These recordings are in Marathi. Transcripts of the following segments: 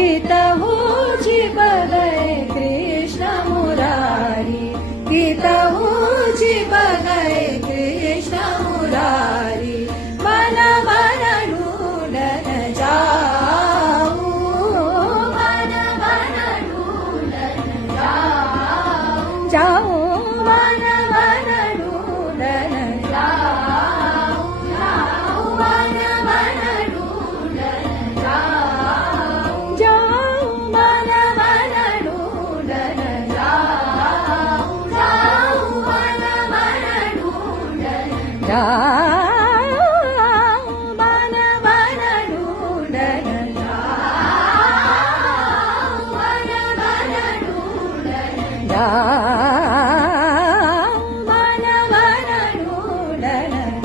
गीत होची बगय कृष्ण मुरारी गीत होची बगय कृष्ण मुरारी मन मन ढूंढन जाऊं मन मन ढूंढन जाऊं मन मन ढूंढन जाऊं मन मन ढूंढन जाऊं मन मन ढूंढन जाऊं मन मन ढूंढन जाऊं मन मन ढूंढन जाऊं मन मन ढूंढन जाऊं मन मन ढूंढन जाऊं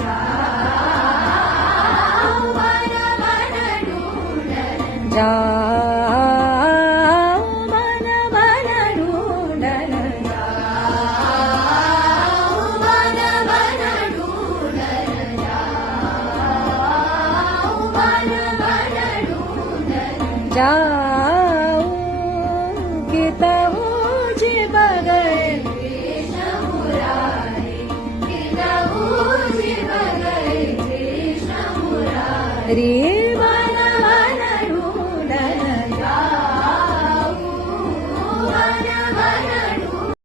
मन मन ढूंढन जाऊं मन मन ढूंढन जाऊं मन मन ढूंढन जाऊं मन मन ढूंढन जाऊं गीत होची बगय कृष्ण मुरारी गीत होची बगय कृष्ण मुरारी